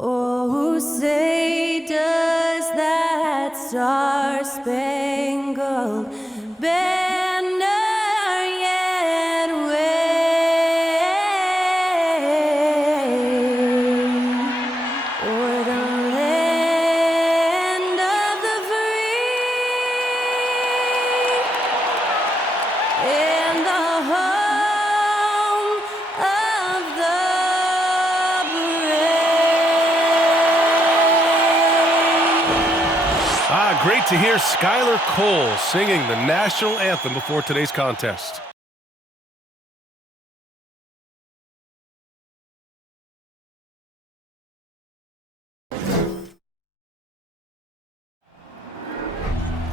Oh, say does that star-spangled banner yet wave o'er the land of the free and the home of the Great to hear Skylar Cole singing the national anthem before today's contest.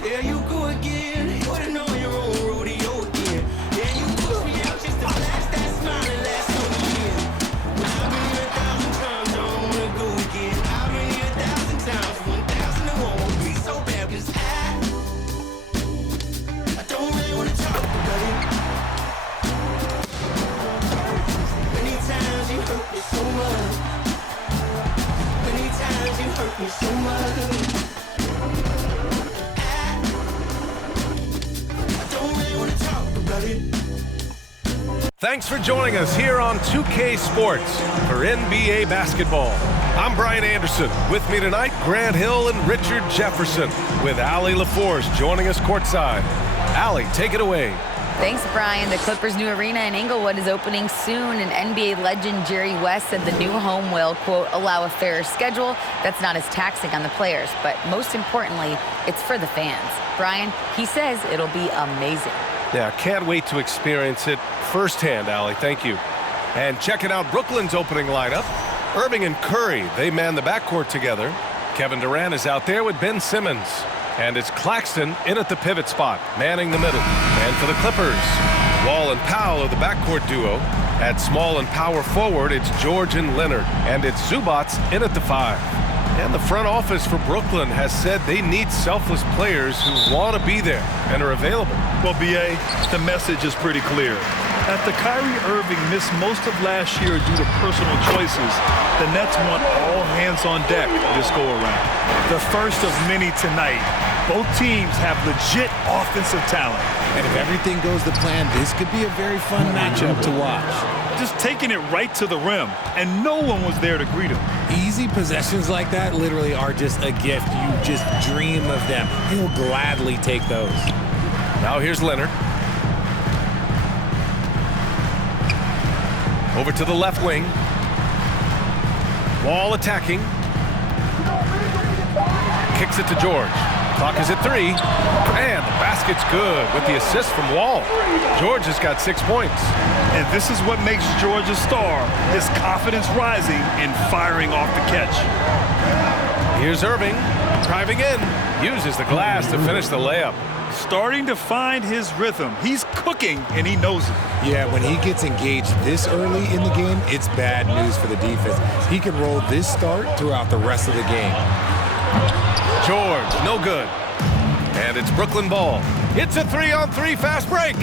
There you go again, putting on your own rodeo again. Yeah, you push me out just to flash that smile and last so year. I've been here 1,000 times, I don't wanna go again. I've been here 1,000 times, 1,000 it won't be so bad, 'cause I don't really wanna talk about it. Many times you hurt me so much. Many times you hurt me so much. Thanks for joining us here on 2K Sports for NBA basketball. I'm Brian Anderson. With me tonight, Grant Hill and Richard Jefferson, with Allie LaForce joining us courtside. Allie, take it away. Thanks, Brian. The Clippers' new arena in Inglewood is opening soon, and NBA legend Jerry West said the new home will, quote, allow a fairer schedule that's not as taxing on the players, but most importantly, it's for the fans. Brian, he says it'll be amazing. Yeah, can't wait to experience it firsthand, Allie. Thank you. And checking out Brooklyn's opening lineup. Irving and Curry, they man the backcourt together. Kevin Durant is out there with Ben Simmons. And it's Claxton in at the pivot spot, manning the middle. And for the Clippers, Wall and Powell are the backcourt duo. At small and power forward, it's George and Leonard. And it's Zubats in at the 5. And the front office for Brooklyn has said they need selfless players who want to be there and are available. Well, B.A., the message is pretty clear. After Kyrie Irving missed most of last year due to personal choices, the Nets want all hands on deck this go-around. The first of many tonight. Both teams have legit offensive talent. And if everything goes to plan, this could be a very fun matchup to watch. Just taking it right to the rim, and no one was there to greet him. Easy possessions like that literally are just a gift. You just dream of them. He'll gladly take those. Now here's Leonard. Over to the left wing. Wall attacking. Kicks it to George. Clock is at 3. And the basket's good with the assist from Wall. George has got 6 points. And this is what makes George a star. His confidence rising and firing off the catch. Here's Irving. Driving in. Uses the glass to finish the layup. Starting to find his rhythm. He's cooking, and he knows it. Yeah, when he gets engaged this early in the game, it's bad news for the defense. He can roll this start throughout the rest of the game. George, no good. And it's Brooklyn ball. It's a 3-on-3 fast break.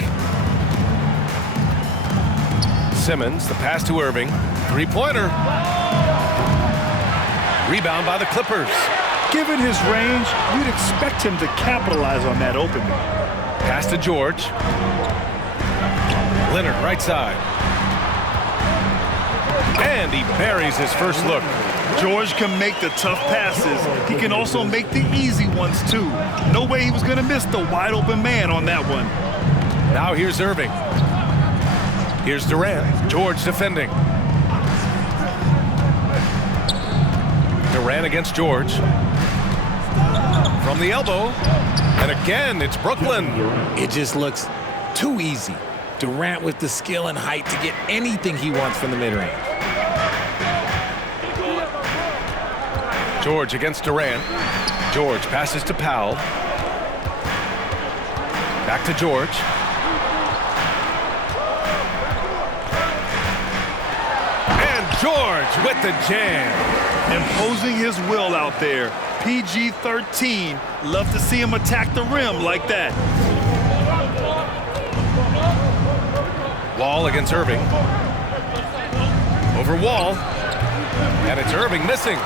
Simmons, the pass to Irving. Three-pointer. Rebound by the Clippers. Given his range, you'd expect him to capitalize on that opening. Pass to George. Leonard, right side. And he buries his first look. George can make the tough passes. He can also make the easy ones, too. No way he was going to miss the wide-open man on that one. Now here's Irving. Here's Durant. George defending. Durant against George. From the elbow. And again, it's Brooklyn. It just looks too easy. Durant with the skill and height to get anything he wants from the mid-range. George against Durant. George passes to Powell. Back to George. And George with the jam. Imposing his will out there. PG-13. Love to see him attack the rim like that. Wall against Irving. Over Wall. And it's Irving missing.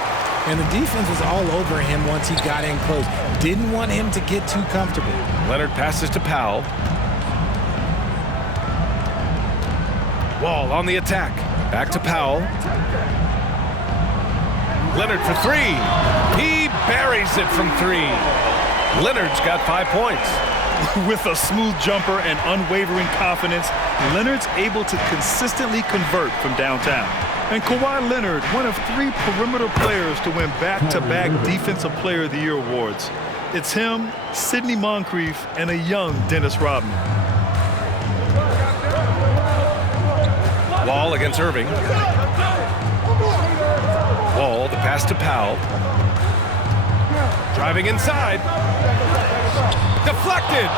And the defense was all over him once he got in close. Didn't want him to get too comfortable. Leonard passes to Powell. Wall on the attack. Back to Powell. Leonard for three. He buries it from three. Leonard's got 5 points. With a smooth jumper and unwavering confidence, Leonard's able to consistently convert from downtown. And Kawhi Leonard, one of 3 perimeter players to win back-to-back Defensive Player of the Year awards. It's him, Sidney Moncrief, and a young Dennis Rodman. Wall against Irving. Wall, the pass to Powell. Driving inside. Deflected.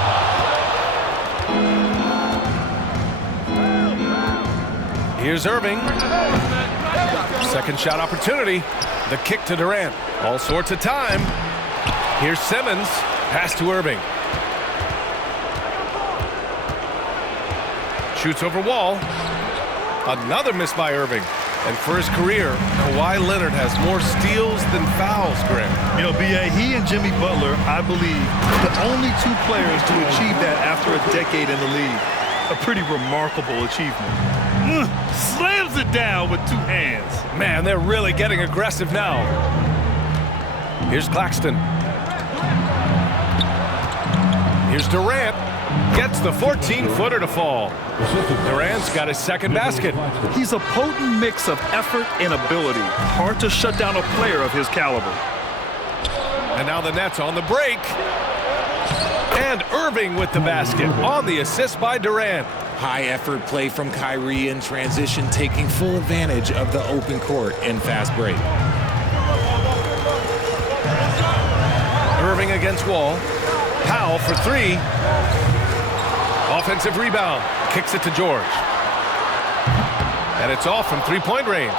Here's Irving. Second shot opportunity. The kick to Durant. All sorts of time. Here's Simmons. Pass to Irving. Shoots over Wall. Another miss by Irving. And for his career, Kawhi Leonard has more steals than fouls, Greg. You know, B.A., he and Jimmy Butler, I believe, the only 2 players to achieve that after a decade in the league. A pretty remarkable achievement. Slams it down with 2 hands. Man, they're really getting aggressive now. Here's Claxton. Here's Durant. Gets the 14-footer to fall. Durant's got his second basket. He's a potent mix of effort and ability. Hard to shut down a player of his caliber. And now the Nets on the break. And Irving with the basket on the assist by Durant. High effort play from Kyrie in transition, taking full advantage of the open court and fast break. Irving against Wall. Powell for 3. Offensive rebound. Kicks it to George. And it's off from 3-point range.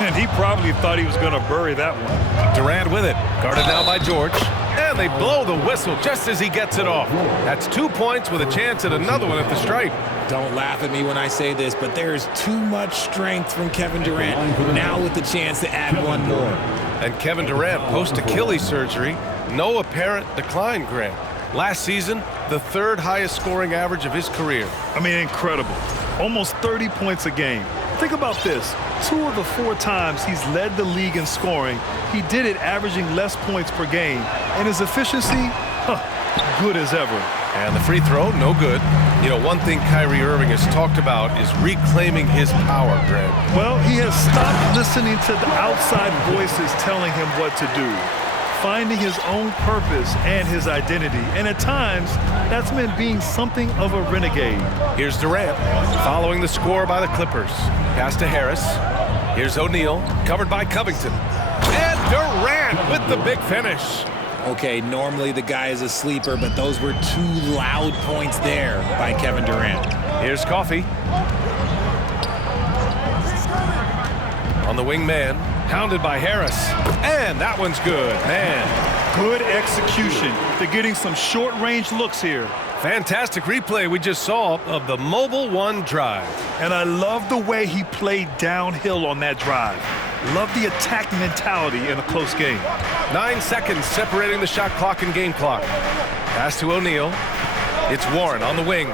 And he probably thought he was going to bury that one. Durant with it. Guarded now by George. And they blow the whistle just as he gets it off. That's 2 points with a chance at another one at the stripe. Don't laugh at me when I say this, but there's too much strength from Kevin Durant. Now with the chance to add one more. And Kevin Durant, post-Achilles surgery, no apparent decline, Grant. Last season, the 3rd highest scoring average of his career. I mean, incredible. Almost 30 points a game. Think about this. 2 of the 4 times he's led the league in scoring, he did it averaging less points per game. And his efficiency, good as ever. And the free throw, no good. You know, one thing Kyrie Irving has talked about is reclaiming his power, Grant. Well, he has stopped listening to the outside voices telling him what to do. Finding his own purpose and his identity. And at times, that's meant being something of a renegade. Here's Durant, following the score by the Clippers. Pass to Harris. Here's O'Neal, covered by Covington. And Durant with the big finish. Okay, normally the guy is a sleeper, but those were 2 loud points there by Kevin Durant. Here's Coffey. On the wing man, hounded by Harris. And that one's good, man. Good execution. They're getting some short-range looks here. Fantastic replay we just saw of the Mobile One drive. And I love the way he played downhill on that drive. Love the attack mentality in a close game. 9 seconds separating the shot clock and game clock. Pass to O'Neal. It's Warren on the wing.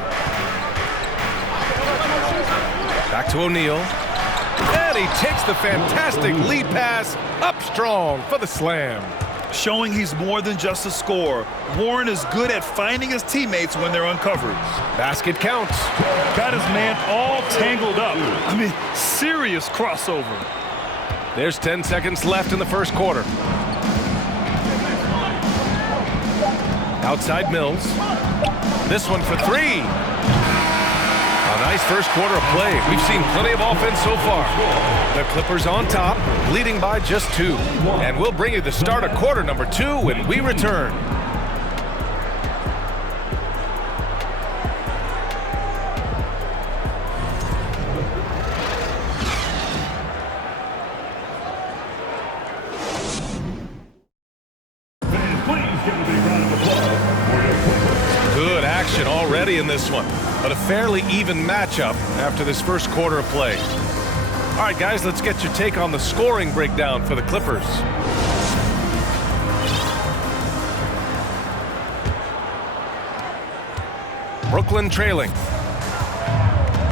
Back to O'Neal. And he takes the fantastic lead pass up strong for the slam. Showing he's more than just a scorer. Warren is good at finding his teammates when they're uncovered. Basket counts. Got his man all tangled up. I mean, serious crossover. There's 10 seconds left in the first quarter. Outside Mills. This one for 3. A nice first quarter of play. We've seen plenty of offense so far. The Clippers on top, leading by just 2. And we'll bring you the start of quarter number 2 when we return. Good action already in this one, but a fairly even matchup after this first quarter of play. All right, guys, let's get your take on the scoring breakdown for the Clippers. Brooklyn trailing.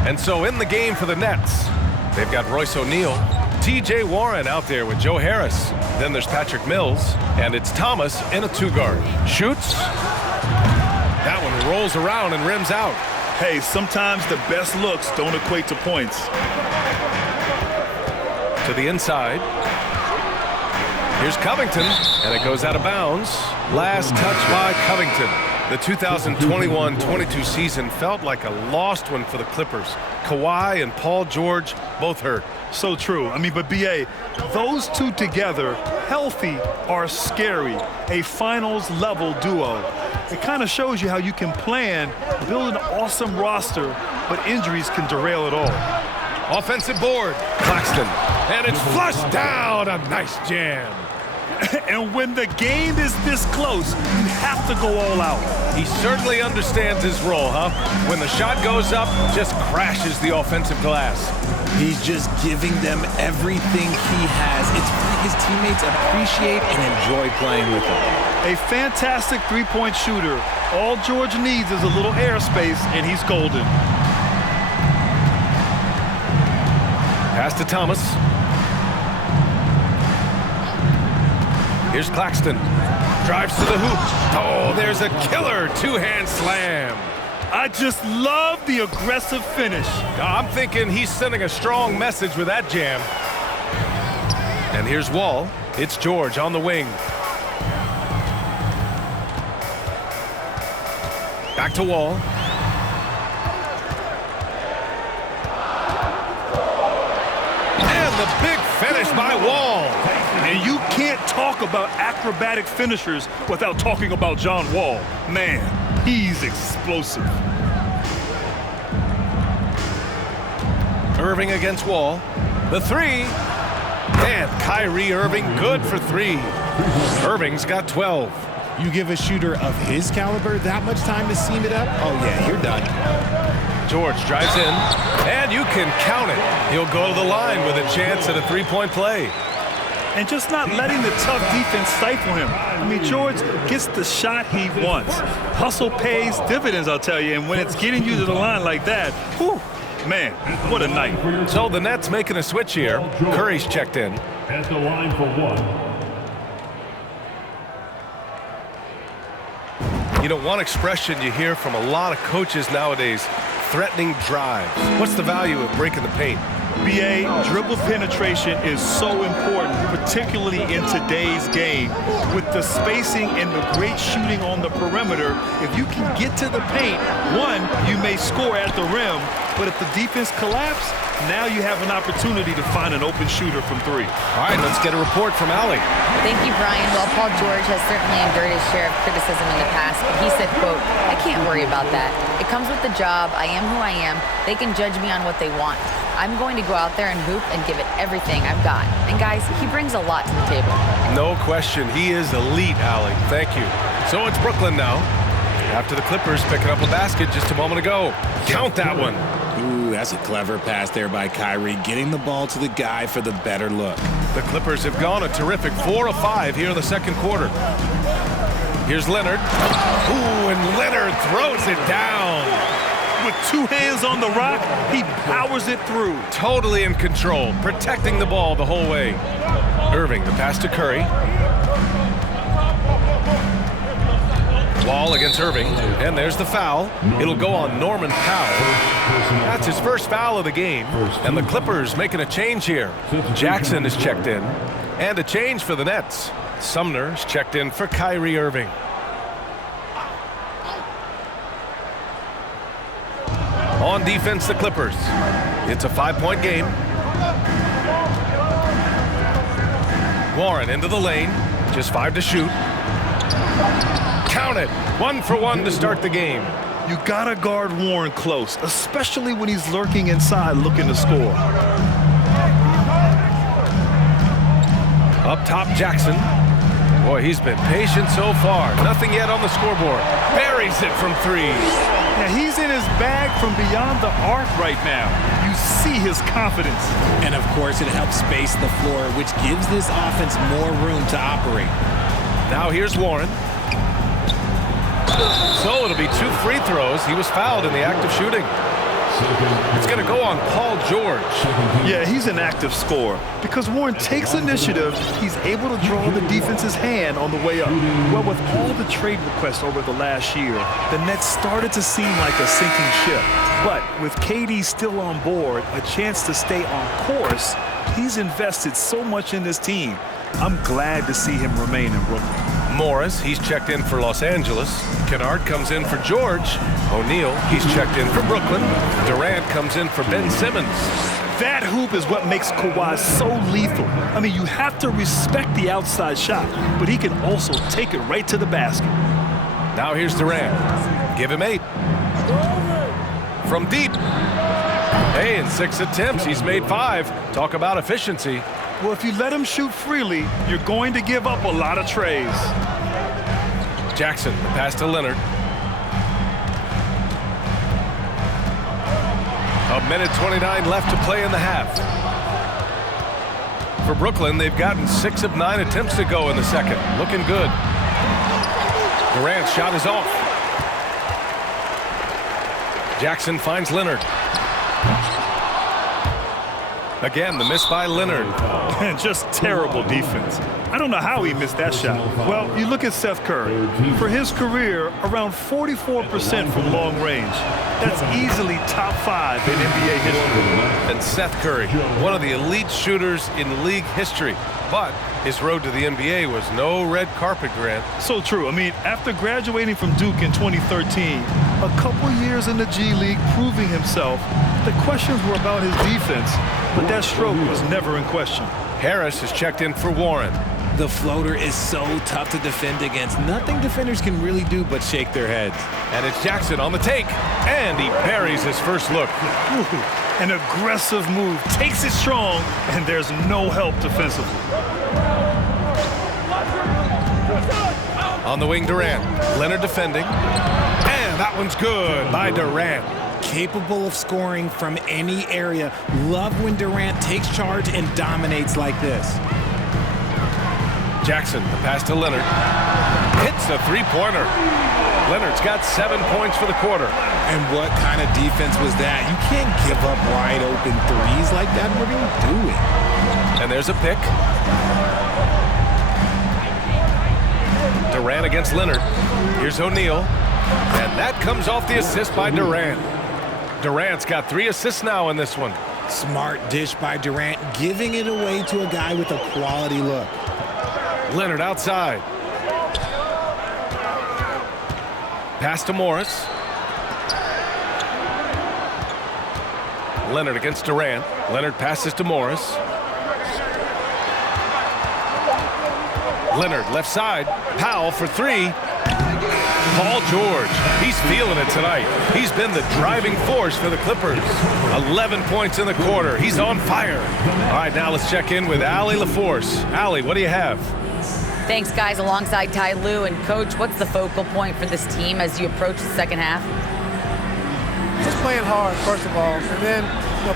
And so in the game for the Nets, they've got Royce O'Neal, T.J. Warren out there with Joe Harris. Then there's Patrick Mills, and it's Thomas in a two-guard. Shoots. That one rolls around and rims out. Hey, sometimes the best looks don't equate to points. To the inside. Here's Covington, and it goes out of bounds. Last touch by Covington. The 2021-22 season felt like a lost one for the Clippers. Kawhi and Paul George both hurt. So true. I mean, but B.A., those two together, healthy, are scary. A finals-level duo. It kind of shows you how you can plan, build an awesome roster, but injuries can derail it all. Offensive board. Claxton. And it's flushed down. A nice jam. And when the game is this close, you have to go all out. He certainly understands his role, huh? When the shot goes up, just crashes the offensive glass. He's just giving them everything he has. It's what his teammates appreciate and enjoy playing with him. A fantastic three-point shooter. All George needs is a little airspace, and he's golden. Pass to Thomas. Here's Claxton. Drives to the hoop. Oh, there's a killer two-hand slam. I just love the aggressive finish. I'm thinking he's sending a strong message with that jam. And here's Wall. It's George on the wing. Back to Wall. And the big finish by Wall. And you can't talk about acrobatic finishers without talking about John Wall. Man, he's explosive. Irving against Wall. The three. And Kyrie Irving good for three. Irving's got 12. You give a shooter of his caliber that much time to seam it up? Oh, yeah, you're done. George drives in, and you can count it. He'll go to the line with a chance at a three-point play. And just not letting the tough defense stifle him. I mean, George gets the shot he wants. Hustle pays dividends, I'll tell you. And when it's getting you to the line like that, whew, man, what a night. So the Nets making a switch here. Curry's checked in. At the line for one. You know, one expression you hear from a lot of coaches nowadays, threatening drives. What's the value of breaking the paint? B.A., dribble penetration is so important, particularly in today's game. With the spacing and the great shooting on the perimeter, if you can get to the paint, one, you may score at the rim, but if the defense collapses, now you have an opportunity to find an open shooter from three. All right, let's get a report from Allie. Thank you, Brian. Well, Paul George has certainly endured his share of criticism in the past, but he said, quote, "I can't worry about that. It comes with the job. I am who I am. They can judge me on what they want. I'm going to go out there and hoop and give it everything I've got." And guys, he brings a lot to the table. No question, he is elite, Allie. Thank you. So it's Brooklyn now. After the Clippers picking up a basket just a moment ago. Count that one. Ooh, that's a clever pass there by Kyrie, getting the ball to the guy for the better look. The Clippers have gone a terrific 4 of 5 here in the second quarter. Here's Leonard. Ooh, and Leonard throws it down. With two hands on the rock, he powers it through. Totally in control, protecting the ball the whole way. Irving, the pass to Curry. Wall against Irving, and there's the foul. It'll go on Norman Powell. That's his first foul of the game, and the Clippers making a change here. Jackson is checked in, and a change for the Nets. Sumner's checked in for Kyrie Irving. On defense, the Clippers. It's a 5-point game. Warren into the lane, just 5 to shoot. Count it, 1 for 1 to start the game. You gotta guard Warren close, especially when he's lurking inside looking to score. Up top, Jackson. Boy, he's been patient so far. Nothing yet on the scoreboard. Buries it from 3. Now he's in his bag from beyond the arc right now. You see his confidence. And of course, it helps space the floor, which gives this offense more room to operate. Now here's Warren. So it'll be 2 free throws. He was fouled in the act of shooting. It's going to go on Paul George. Yeah, he's an active scorer. Because Warren takes initiative, he's able to draw the defense's hand on the way up. Well, with all the trade requests over the last year, the Nets started to seem like a sinking ship. But with KD still on board, a chance to stay on course, he's invested so much in this team. I'm glad to see him remain in Brooklyn. Morris, he's checked in for Los Angeles. Kennard comes in for George. O'Neal, he's checked in for Brooklyn. Durant comes in for Ben Simmons. That hoop is what makes Kawhi so lethal. I mean, you have to respect the outside shot, but he can also take it right to the basket. Now here's Durant. Give him 8. From deep. Hey, in 6 attempts, he's made 5. Talk about efficiency. Well, if you let him shoot freely, you're going to give up a lot of trays. Jackson, the pass to Leonard. A minute 29 left to play in the half. For Brooklyn, they've gotten 6 of 9 attempts to go in the second. Looking good. Durant's shot is off. Jackson finds Leonard. Again, the miss by Leonard. Just terrible defense. I don't know how he missed that shot. Well, you look at Seth Curry. For his career, around 44% from long range. That's easily top 5 in NBA history. And Seth Curry, one of the elite shooters in league history. But his road to the NBA was no red carpet, Grant. So true. I mean, after graduating from Duke in 2013, a couple years in the G League proving himself, the questions were about his defense, but that stroke was never in question. Harris is checked in for Warren. The floater is so tough to defend against. Nothing defenders can really do but shake their heads. And it's Jackson on the take, and he buries his first look. An aggressive move, takes it strong, and there's no help defensively. On the wing, Durant. Leonard defending. And that one's good by Durant. Capable of scoring from any area. Love when Durant takes charge and dominates like this. Jackson, the pass to Leonard. Hits the three-pointer. Leonard's got 7 points for the quarter. And what kind of defense was that? You can't give up wide open threes like that. What are you doing? And there's a pick. Durant against Leonard. Here's O'Neal. And that comes off the assist by Durant. Durant's got 3 assists now in this one. Smart dish by Durant, giving it away to a guy with a quality look. Leonard outside. Pass to Morris. Leonard against Durant. Leonard passes to Morris. Leonard left side. Powell for 3. Paul George, he's feeling it tonight. He's been the driving force for the Clippers. 11 points in the quarter. He's on fire. All right, now let's check in with Allie LaForce. Allie, what do you have? Thanks, guys. Alongside Ty Lue and Coach, what's the focal point for this team as you approach the second half? Just playing hard, first of all, and then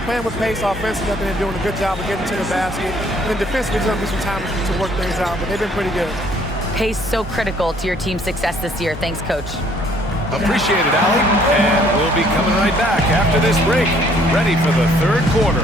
playing with pace offensively. I think they're doing a good job of getting to the basket. And then defensively, there's going to be some time to work things out, but they've been pretty good. Pace so critical to your team's success this year. Thanks, Coach. Appreciate it, Allie. And we'll be coming right back after this break, ready for the third quarter.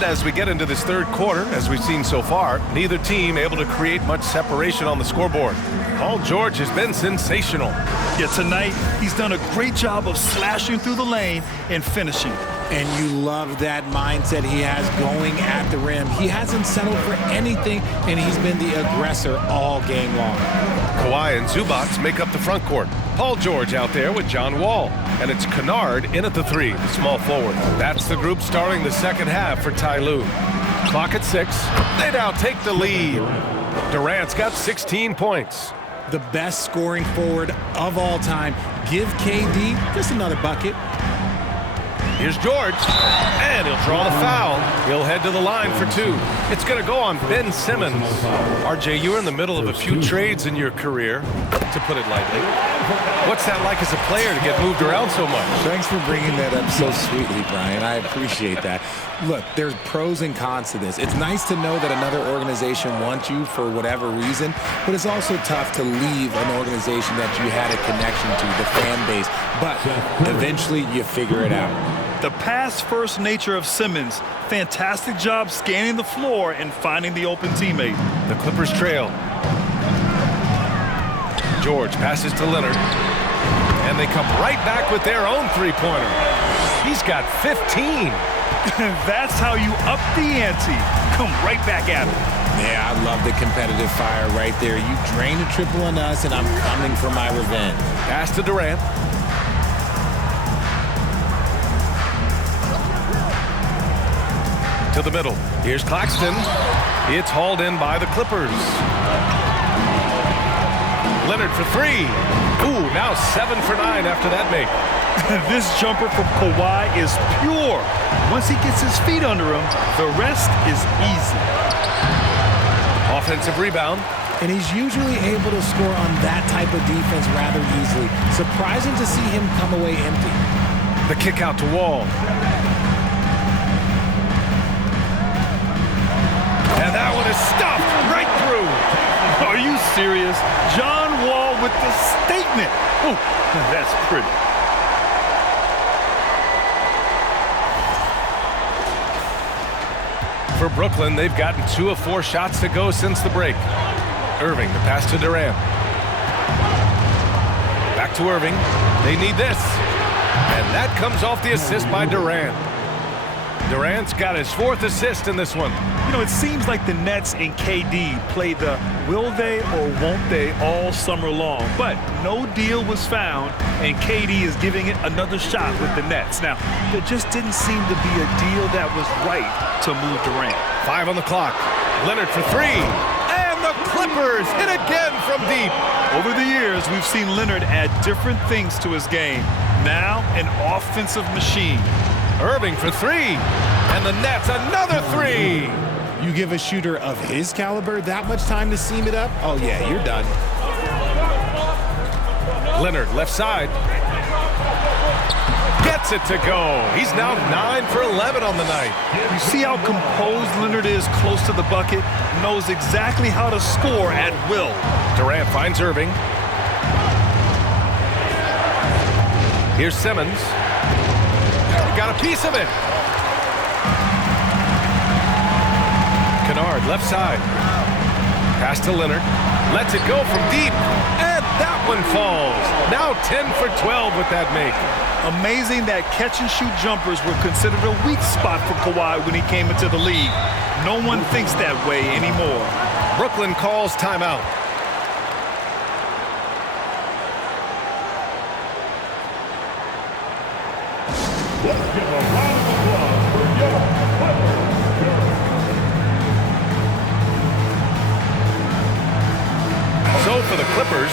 And as we get into this third quarter, as we've seen so far, neither team able to create much separation on the scoreboard. Paul George has been sensational. Yeah, tonight he's done a great job of slashing through the lane and finishing. And you love that mindset he has going at the rim. He hasn't settled for anything, and he's been the aggressor all game long. Kawhi and Zubats make up the front court. Paul George out there with John Wall. And it's Kennard in at the 3, the small forward. That's the group starting the second half for Ty Lue. Clock at 6. They now take the lead. Durant's got 16 points. The best scoring forward of all time. Give KD just another bucket. Here's George, and he'll draw the foul. He'll head to the line for 2. It's going to go on Ben Simmons. RJ, you were in the middle of a few trades in your career, to put it lightly. What's that like as a player to get moved around so much? Thanks for bringing that up so sweetly, Brian. I appreciate that. Look, there's pros and cons to this. It's nice to know that another organization wants you for whatever reason, but it's also tough to leave an organization that you had a connection to, the fan base. But eventually you figure it out. The pass-first nature of Simmons, fantastic job scanning the floor and finding the open teammate. The Clippers trail. George passes to Leonard, and they come right back with their own three-pointer. He's got 15. That's how you up the ante. Come right back at him. Yeah, I love the competitive fire right there. You drained a triple on us, and I'm coming for my revenge. Pass to Durant. To the middle. Here's Claxton. It's hauled in by the Clippers. Leonard for 3. Ooh, now 7 for 9 after that make. This jumper from Kawhi is pure. Once he gets his feet under him, the rest is easy. Offensive rebound. And he's usually able to score on that type of defense rather easily. Surprising to see him come away empty. The kick out to Wall. And that one is stuffed right through. Are you serious? John Wall with the statement. Oh, that's pretty. For Brooklyn, they've gotten 2 of 4 shots to go since the break. Irving, the pass to Durant. Back to Irving. They need this. And that comes off the assist by Durant. Durant's got his 4th assist in this one. You know, it seems like the Nets and KD played the will they or won't they all summer long, but no deal was found, and KD is giving it another shot with the Nets. Now, there just didn't seem to be a deal that was right to move Durant. 5 on the clock. Leonard for 3. And the Clippers hit again from deep. Over the years, we've seen Leonard add different things to his game. Now, an offensive machine. Irving for 3. And the Nets another 3. You give a shooter of his caliber that much time to seam it up? Oh, yeah, you're done. Leonard, left side. Gets it to go. He's now 9 for 11 on the night. You see how composed Leonard is close to the bucket? Knows exactly how to score at will. Durant finds Irving. Here's Simmons. He got a piece of it. Kennard, left side. Pass to Leonard. Lets it go from deep. And that one falls. Now 10 for 12 with that make. Amazing that catch-and-shoot jumpers were considered a weak spot for Kawhi when he came into the league. No one thinks that way anymore. Brooklyn calls timeout. Let's give a round of applause for your Clippers. So for the Clippers,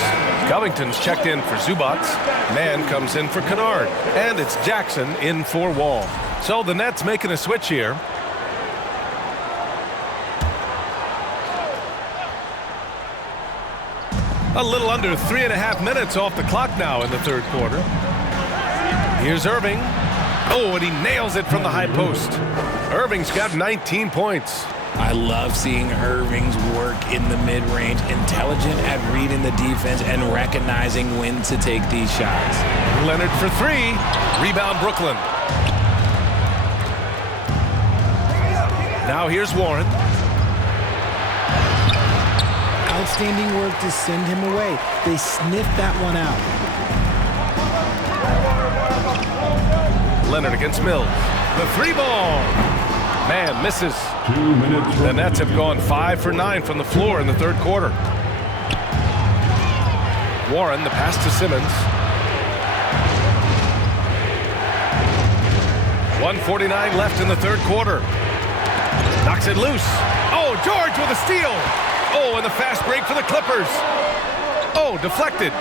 Covington's checked in for Zubats. Mann comes in for Kennard. And it's Jackson in for Wall. So the Nets making a switch here. A little under 3.5 minutes off the clock now in the third quarter. Here's Irving. Oh, and he nails it from the high post. Irving's got 19 points. I love seeing Irving's work in the mid-range, intelligent at reading the defense and recognizing when to take these shots. Leonard for 3. Rebound Brooklyn. Now here's Warren. Outstanding work to send him away. They sniffed that one out. Leonard against Mills. The 3-ball. Man, misses. 2 minutes. The Nets have gone 5 for 9 from the floor in the third quarter. Warren, the pass to Simmons. 1:49 left in the third quarter. Knocks it loose. Oh, George with a steal. Oh, and the fast break for the Clippers. Oh, deflected.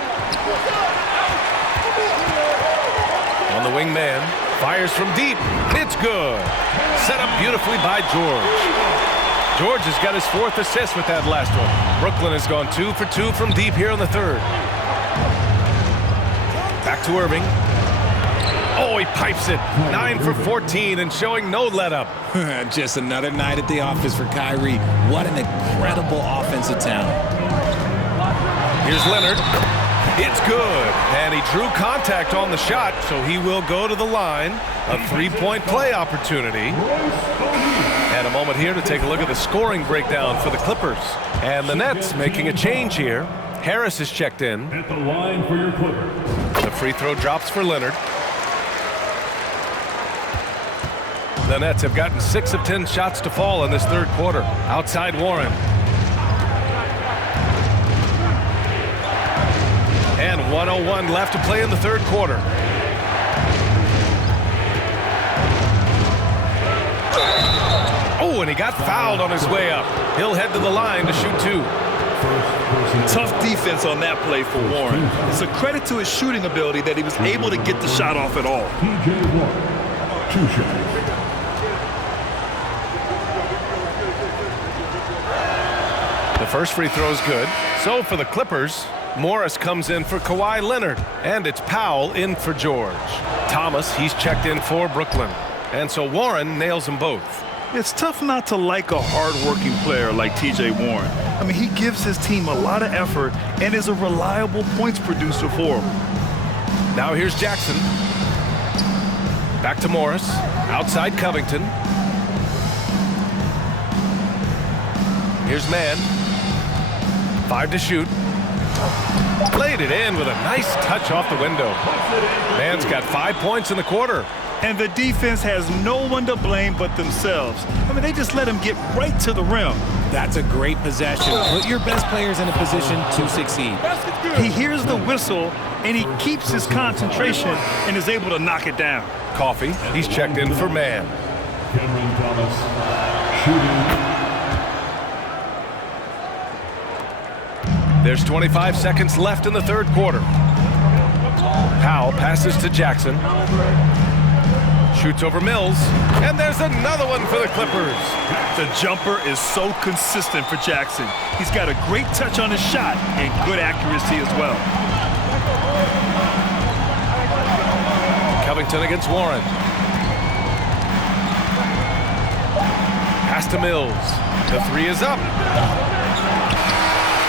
On the wing man. Fires from deep. It's good. Set up beautifully by George. George has got his 4th assist with that last one. Brooklyn has gone 2 for 2 from deep here in the third. Back to Irving. Oh, he pipes it. 9 for 14 and showing no let-up. Just another night at the office for Kyrie. What an incredible offensive talent. Here's Leonard. It's good. And he drew contact on the shot, so he will go to the line. A 3-point play opportunity. And a moment here to take a look at the scoring breakdown for the Clippers. And the Nets making a change here. Harris is checked in. At the line for your Clippers. The free throw drops for Leonard. The Nets have gotten 6 of 10 shots to fall in this third quarter. Outside Warren. And 1:01 left to play in the third quarter. Oh, and he got fouled on his way up. He'll head to the line to shoot 2. Tough defense on that play for Warren. It's a credit to his shooting ability that he was able to get the shot off at all. TJ Warren. 2 shots. The first free throw is good. So for the Clippers, Morris comes in for Kawhi Leonard, and it's Powell in for George. Thomas, he's checked in for Brooklyn. And so Warren nails them both. It's tough not to like a hard-working player like TJ Warren. I mean, he gives his team a lot of effort and is a reliable points producer for them. Now here's Jackson. Back to Morris. Outside Covington. Here's Mann. 5 to shoot. Played it in with a nice touch off the window. Mann's got 5 points in the quarter. And the defense has no one to blame but themselves. I mean, they just let him get right to the rim. That's a great possession. Put your best players in a position to succeed. He hears the whistle, and he keeps his concentration and is able to knock it down. Coffee, he's checked in for Mann. Cameron Thomas. Shooting. There's 25 seconds left in the third quarter. Powell passes to Jackson. Shoots over Mills. And there's another one for the Clippers. The jumper is so consistent for Jackson. He's got a great touch on his shot and good accuracy as well. Covington against Warren. Pass to Mills. The 3 is up.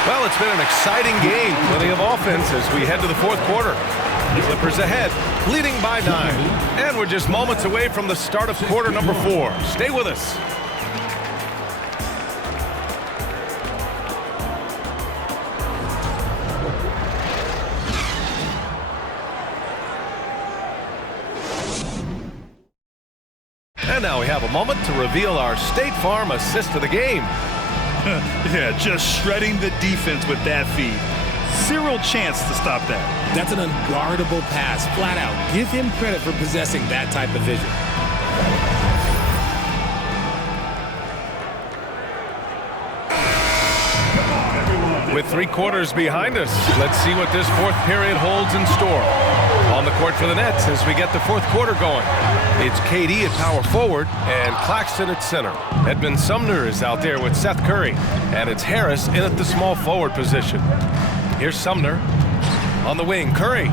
Well, it's been an exciting game. Plenty of offense as we head to the fourth quarter. Clippers ahead, leading by 9. And we're just moments away from the start of quarter number 4. Stay with us. And now we have a moment to reveal our State Farm assist of the game. Yeah, just shredding the defense with that feed. Zero chance to stop that. That's an unguardable pass, flat out. Give him credit for possessing that type of vision. With 3 quarters behind us, let's see what this fourth period holds in store. On the court for the Nets as we get the fourth quarter going. It's KD at power forward and Claxton at center. Edmund Sumner is out there with Seth Curry. And it's Harris in at the small forward position. Here's Sumner on the wing. Curry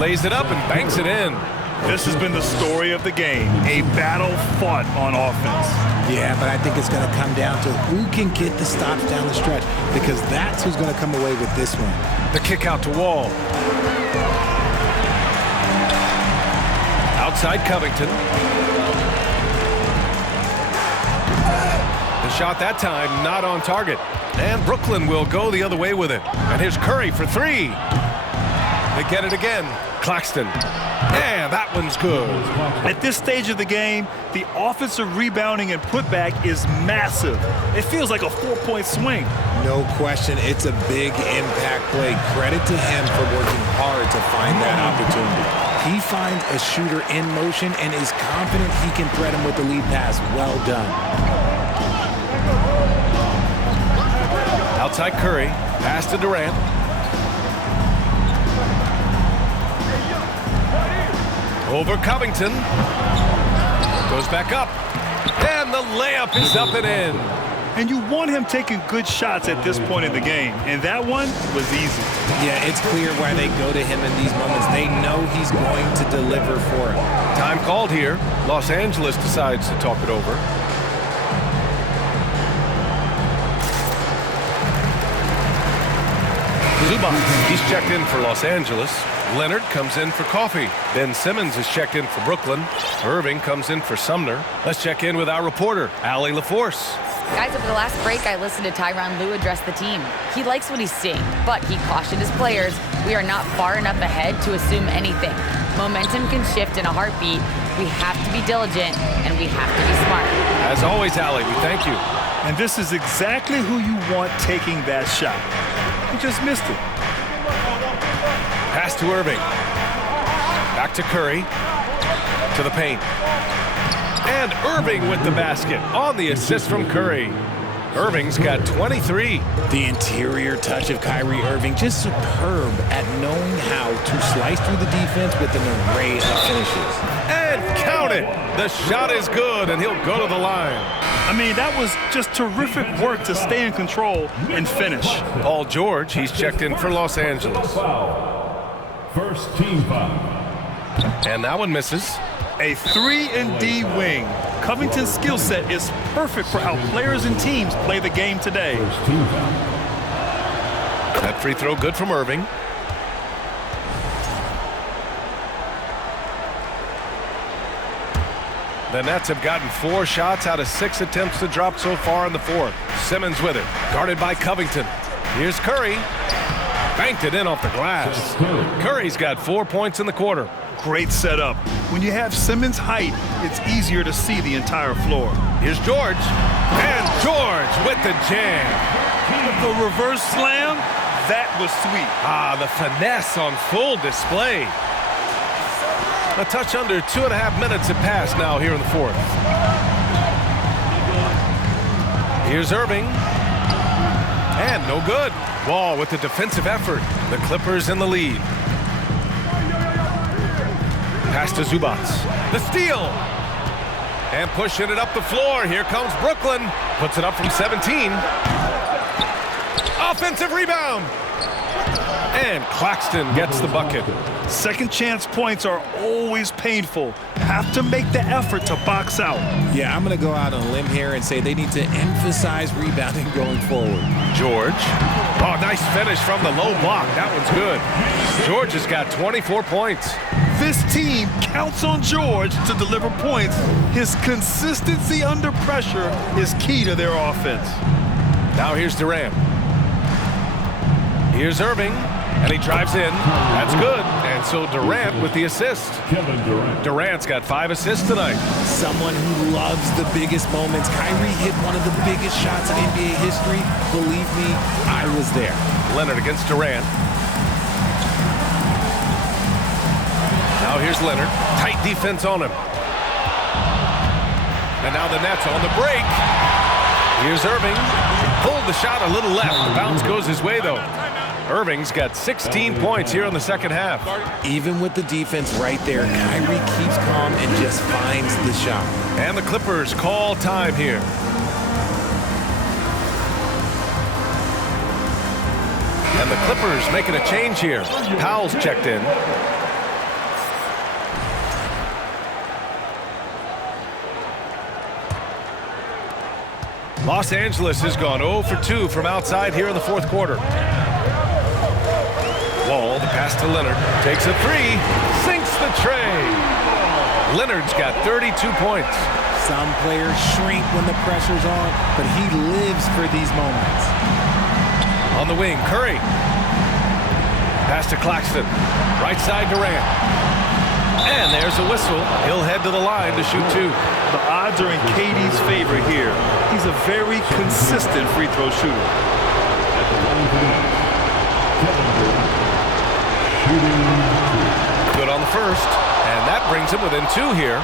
lays it up and banks it in. This has been the story of the game. A battle fought on offense. Yeah, but I think it's going to come down to who can get the stops down the stretch, because that's who's going to come away with this one. The kick out to Wall. Outside Covington. shot that time, not on target. And Brooklyn will go the other way with it. And here's Curry for three. They get it again. Claxton. And that one's good. At this stage of the game, the offensive rebounding and putback is massive. It feels like a 4-point swing. No question, it's a big impact play. Credit to him for working hard to find that opportunity. He finds a shooter in motion and is confident he can thread him with the lead pass. Well done. Outside Curry, pass to Durant. Over Covington. Goes back up. And the layup is up and in. And you want him taking good shots at this point in the game. And that one was easy. Yeah, it's clear why they go to him in these moments. They know he's going to deliver for him. Time called here. Los Angeles decides to talk it over. Zubac, he's checked in for Los Angeles. Leonard comes in for Coffee. Ben Simmons is checked in for Brooklyn. Irving comes in for Sumner. Let's check in with our reporter, Allie LaForce. Guys, over the last break, I listened to Tyronn Lue address the team. He likes what he's seeing, but he cautioned his players, we are not far enough ahead to assume anything. Momentum can shift in a heartbeat. We have to be diligent, and we have to be smart. As always, Allie, we thank you. And this is exactly who you want taking that shot. He just missed it. Pass to Irving. Back to Curry. To the paint. And Irving with the basket on the assist from Curry. Irving's got 23. The interior touch of Kyrie Irving, just superb at knowing how to slice through the defense with an array of finishes. And count it. The shot is good, and he'll go to the line. I mean, that was just terrific work to stay in control and finish. Paul George, he's checked in for Los Angeles. First team foul. And that one misses. A 3-and-D wing. Covington's skill set is perfect for how players and teams play the game today. First team foul. That free throw good from Irving. The Nets have gotten 4 shots out of 6 attempts to drop so far in the fourth. Simmons with it, guarded by Covington. Here's Curry. Banked it in off the glass. Curry's got 4 points in the quarter. Great setup. When you have Simmons' height, it's easier to see the entire floor. Here's George. And George with the jam. The reverse slam, that was sweet. Ah, the finesse on full display. A touch under 2.5 minutes have passed now here in the fourth. Here's Irving. And no good. Wall with the defensive effort. The Clippers in the lead. Pass to Zubac. The steal. And pushing it up the floor. Here comes Brooklyn. Puts it up from 17. Offensive rebound. And Claxton gets the bucket. Second chance points are always painful. Have to make the effort to box out. Yeah, I'm going to go out on a limb here and say they need to emphasize rebounding going forward. George. Oh, nice finish from the low block. That one's good. George has got 24 points. This team counts on George to deliver points. His consistency under pressure is key to their offense. Now here's Durant. Here's Irving. And he drives in. That's good. And so Durant with the assist. Kevin Durant. Durant's got 5 assists tonight. Someone who loves the biggest moments. Kyrie hit one of the biggest shots in NBA history. Believe me, I was there. Leonard against Durant. Now here's Leonard. Tight defense on him. And now the Nets on the break. Here's Irving. Pulled the shot a little left. The bounce goes his way, though. Irving's got 16 points here in the second half. Even with the defense right there, Kyrie keeps calm and just finds the shot. And the Clippers call time here. And the Clippers making a change here. Powell's checked in. Los Angeles has gone 0 for 2 from outside here in the fourth quarter. Wall, the pass to Leonard. Takes a 3. Sinks the tray. Leonard's got 32 points. Some players shrink when the pressure's on, but he lives for these moments. On the wing, Curry. Pass to Claxton. Right side, Durant. And there's a whistle. He'll head to the line to shoot two. The odds are in KD's favor here. He's a very consistent free throw shooter. Good on the first, and that brings him within two here.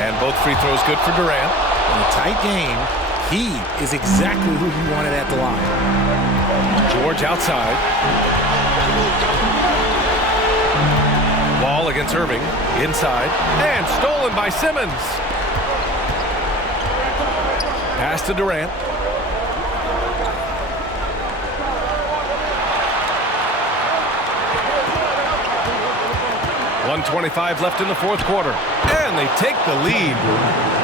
And both free throws good for Durant. In a tight game, he is exactly who he wanted at the line. George outside. Ball against Irving, inside, and stolen by Simmons. Pass to Durant. .125 left in the fourth quarter, and they take the lead.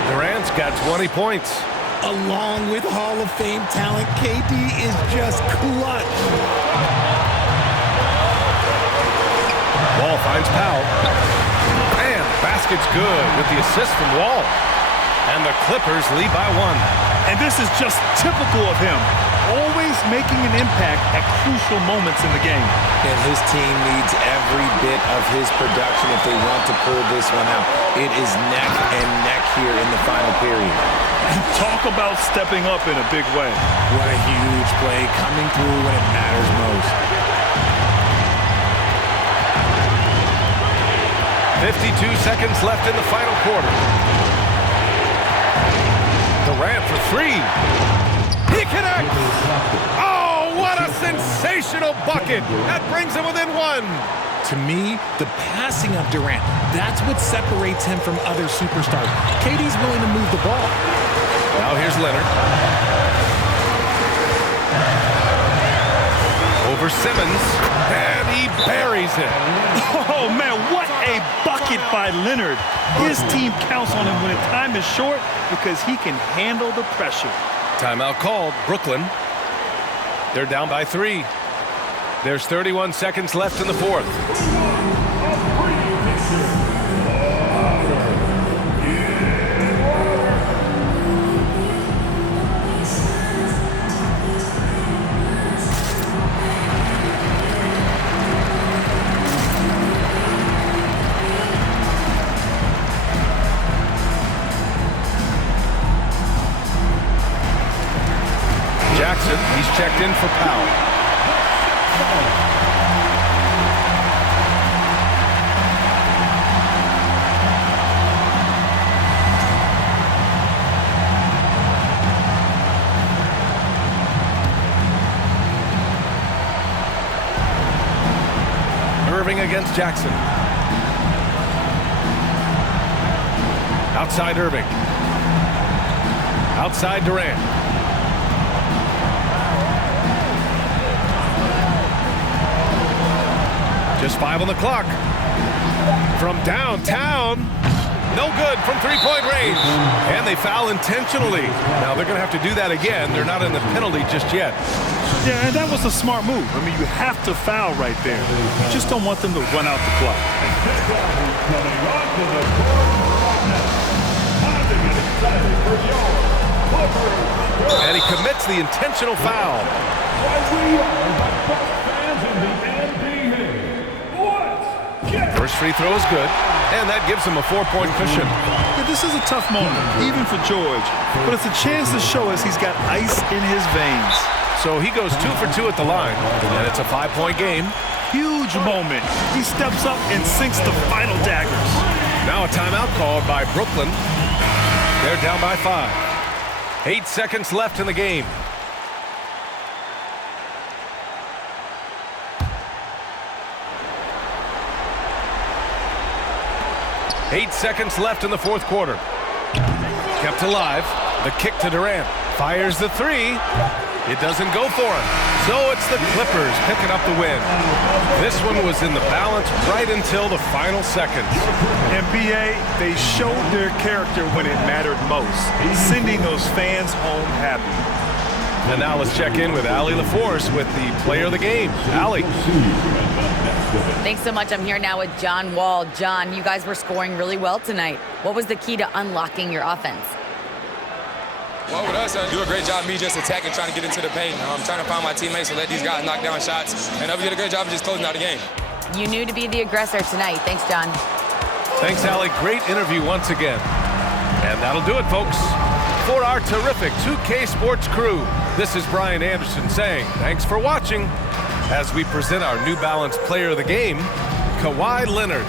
Durant's got 20 points. Along with Hall of Fame talent, KD is just clutch. Wall finds Powell. And basket's good with the assist from Wall. And the Clippers lead by one. And this is just typical of him. Always making an impact at crucial moments in the game. And his team needs every bit of his production if they want to pull this one out. It is neck and neck here in the final period. Talk about stepping up in a big way. What a huge play coming through when it matters most. 52 seconds left in the final quarter. Durant for three. He connects! Oh, what a sensational bucket! That brings him within one. To me, the passing of Durant, that's what separates him from other superstars. KD's willing to move the ball. Now here's Leonard. Over Simmons, and he buries it. Oh, man, what a bucket by Leonard. His team counts on him when time is short because he can handle the pressure. Timeout called. Brooklyn. They're down by three. There's 31 seconds left in the fourth. Jackson, he's checked in for Powell. Irving against Jackson. Outside Irving. Outside Durant. Just 5 on the clock. From downtown. No good from three-point range. And they foul intentionally. Now they're going to have to do that again. They're not in the penalty just yet. Yeah, and that was a smart move. I mean, you have to foul right there. You just don't want them to run out the clock. And he commits the intentional foul. First free throw is good, and that gives him a 4-point cushion. Yeah, this is a tough moment, even for George, but it's a chance to show us he's got ice in his veins. So he goes 2 for 2 at the line, and it's a 5-point game. Huge moment. He steps up and sinks the final daggers. Now a timeout called by Brooklyn. They're down by 5. 8 seconds left in the game. Eight seconds left in the fourth quarter. Kept alive. The kick to Durant. Fires the three. It doesn't go for him. So it's the Clippers picking up the win. This one was in the balance right until the final seconds. NBA, they showed their character when it mattered most, sending those fans home happy. And now let's check in with Allie LaForce with the player of the game. Allie. Thanks so much. I'm here now with John Wall. John, you guys were scoring really well tonight. What was the key to unlocking your offense? Well, with us, do a great job me just attacking, trying to get into the paint. I'm trying to find my teammates and let these guys knock down shots. And we did a great job of just closing out the game. You knew to be the aggressor tonight. Thanks, John. Thanks, Allie. Great interview once again. And that'll do it, folks. For our terrific 2K Sports crew, this is Brian Anderson saying thanks for watching as we present our New Balance Player of the Game, Kawhi Leonard.